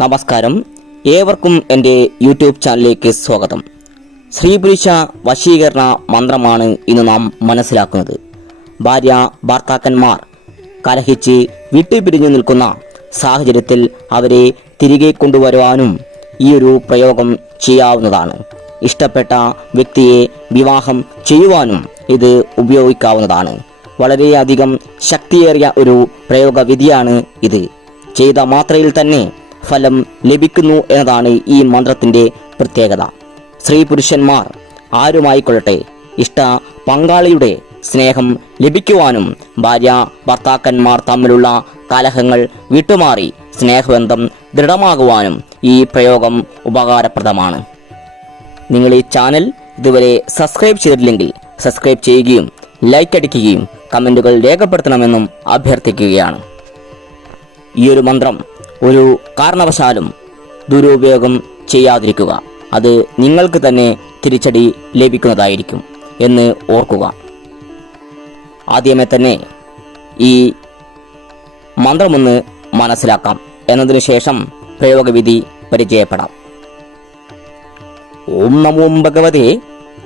നമസ്കാരം. ഏവർക്കും എന്റെ യൂട്യൂബ് ചാനലിലേക്ക് സ്വാഗതം. സ്ത്രീപുരുഷ വശീകരണ മന്ത്രമാണ് ഇന്ന് നാം മനസ്സിലാക്കുന്നത്. ഭാര്യ ഭർത്താക്കന്മാർ കലഹിച്ച് വിട്ടുപിരിഞ്ഞു നിൽക്കുന്ന സാഹചര്യത്തിൽ അവരെ തിരികെ കൊണ്ടുവരുവാനും ഈ ഒരു പ്രയോഗം ചെയ്യാവുന്നതാണ്. ഇഷ്ടപ്പെട്ട വ്യക്തിയെ വിവാഹം ചെയ്യുവാനും ഇത് ഉപയോഗിക്കാവുന്നതാണ്. വളരെയധികം ശക്തിയേറിയ ഒരു പ്രയോഗവിധിയാണ് ഇത്. ചെയ്ത മാത്രയിൽ തന്നെ ഫലം ലഭിക്കുന്നു എന്നതാണ് ഈ മന്ത്രത്തിന്റെ പ്രത്യേകത. സ്ത്രീ പുരുഷന്മാർ ആരുമായിക്കൊള്ളട്ടെ? ഇഷ്ട പങ്കാളിയുടെ സ്നേഹം ലഭിക്കുവാനും ഭാര്യ ഭർത്താക്കന്മാർ തമ്മിലുള്ള കലഹങ്ങൾ വിട്ടുമാറി സ്നേഹബന്ധം ദൃഢമാകുവാനും ഈ പ്രയോഗം ഉപകാരപ്രദമാണ്. നിങ്ങൾ ഈ ചാനൽ ഇതുവരെ സബ്സ്ക്രൈബ് ചെയ്തിട്ടില്ലെങ്കിൽ സബ്സ്ക്രൈബ് ചെയ്യുകയും ലൈക്ക് അടിക്കുകയും കമന്റുകൾ രേഖപ്പെടുത്തണമെന്നും അഭ്യർത്ഥിക്കുകയാണ്. ഈ ഒരു മന്ത്രം ഒരു കാരണവശാലും ദുരുപയോഗം ചെയ്യാതിരിക്കുക. അത് നിങ്ങൾക്ക് തന്നെ തിരിച്ചടി ലഭിക്കുന്നതായിരിക്കും എന്ന് ഓർക്കുക. ആദ്യമേ തന്നെ ഈ മന്ത്രമൊന്ന് മനസ്സിലാക്കാം. എന്നതിനു ശേഷം പ്രയോഗവിധി പരിചയപ്പെടാം. ഓം നമോം ഭഗവതേ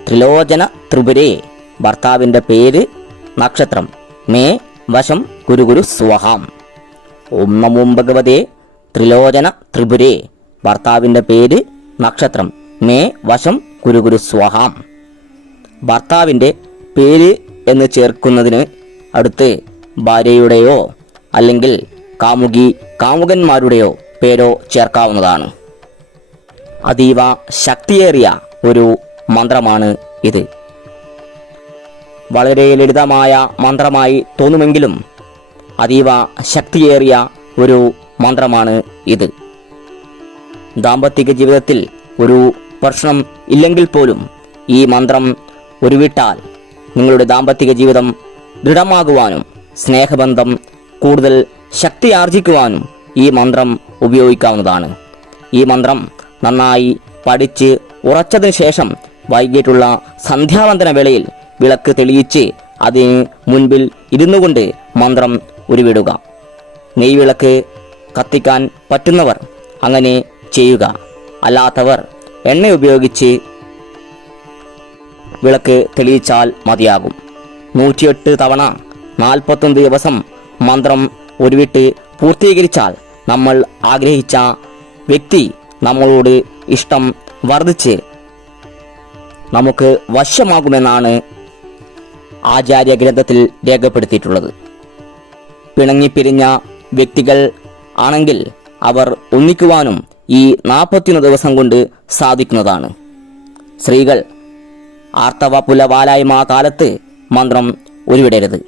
ത്രിലോചന ത്രിപുരേ ഭർത്താവിന്റെ പേര് നക്ഷത്രം മേ വശം ഗുരുഗുരു സ്വഹാം. ഓം നമോം ഭഗവതേ ത്രിലോചന ത്രിപുരേ. ഭർത്താവിന്റെ പേര് നക്ഷത്രം. മേ വശം കുരുകുരു സ്വഹാം. ഭർത്താവിന്റെ പേര് എന്ന് ചേർക്കുന്നതിന് അടുത്ത് ഭാര്യയുടെയോ അല്ലെങ്കിൽ കാമുകി കാമുകന്മാരുടെയോ പേരോ ചേർക്കാവുന്നതാണ്. അതീവ ശക്തിയേറിയ ഒരു മന്ത്രമാണ് ഇത്. വളരെ ലളിതമായ മന്ത്രമായി തോന്നുമെങ്കിലും അതീവ ശക്തിയേറിയ ഒരു മന്ത്രമാണ് ഇത്. ദാമ്പത്തിക ജീവിതത്തിൽ ഒരു പ്രശ്നം ഇല്ലെങ്കിൽ പോലും ഈ മന്ത്രം ഉരുവിട്ടാൽ നിങ്ങളുടെ ദാമ്പത്തിക ജീവിതം ദൃഢമാകുവാനും സ്നേഹബന്ധം കൂടുതൽ ശക്തി ആർജിക്കുവാനും ഈ മന്ത്രം ഉപയോഗിക്കാവുന്നതാണ്. ഈ മന്ത്രം നന്നായി പഠിച്ച് ഉറച്ചതിന് ശേഷം വൈകിട്ടുള്ള സന്ധ്യാവന്തന വേളയിൽ വിളക്ക് തെളിയിച്ച് അതിന് മുൻപിൽ ഇരുന്നുകൊണ്ട് മന്ത്രം ഉരുവിടുക നെയ്വിളക്ക് കത്തിക്കാൻ പറ്റുന്നവർ അങ്ങനെ ചെയ്യുക. അല്ലാത്തവർ എണ്ണ ഉപയോഗിച്ച് വിളക്ക് തെളിയിച്ചാൽ മതിയാകും. നൂറ്റിയെട്ട് തവണ നാൽപ്പത്തൊന്ന് ദിവസം മന്ത്രം ഉരുവിട്ട് പൂർത്തീകരിച്ചാൽ നമ്മൾ ആഗ്രഹിച്ച വ്യക്തി നമ്മളോട് ഇഷ്ടം വർദ്ധിച്ച് നമുക്ക് വശമാകുമെന്നാണ് ആചാര്യ ഗ്രന്ഥത്തിൽ രേഖപ്പെടുത്തിയിട്ടുള്ളത് പിണങ്ങിപ്പിരിഞ്ഞ വ്യക്തികൾ ആണെങ്കിൽ അവർ ഒന്നിക്കുവാനും ഈ നാൽപ്പത്തിയൊന്ന് ദിവസം കൊണ്ട് സാധിക്കുന്നതാണ്. സ്ത്രീകൾ ആർത്തവ പുലവാലായ്മ കാലത്ത് മന്ത്രം ഉരുവിടരുത്.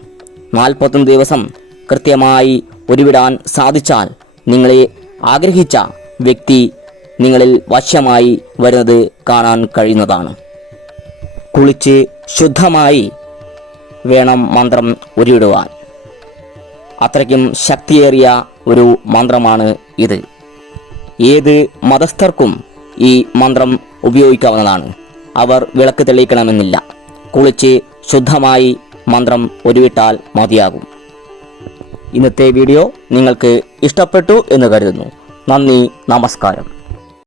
നാൽപ്പത്തൊന്ന് ദിവസം കൃത്യമായി ഉരുവിടാൻ സാധിച്ചാൽ നിങ്ങളെ ആഗ്രഹിച്ച വ്യക്തി നിങ്ങളിൽ വശമായി വരുന്നത് കാണാൻ കഴിയുന്നതാണ്. കുളിച്ച് ശുദ്ധമായി വേണം മന്ത്രം ഉരുവിടുവാൻ. അത്രയ്ക്കും ശക്തിയേറിയ ഒരു മന്ത്രമാണ് ഇത്. ഏത് മതസ്ഥർക്കും ഈ മന്ത്രം ഉപയോഗിക്കാവുന്നതാണ്. അവർ വിളക്ക് തെളിയിക്കണമെന്നില്ല. കുളിച്ച് ശുദ്ധമായി മന്ത്രം ഒരുവിട്ടാൽ മതിയാകും. ഇന്നത്തെ വീഡിയോ നിങ്ങൾക്ക് ഇഷ്ടപ്പെട്ടു എന്ന് കരുതുന്നു. നന്ദി നമസ്കാരം.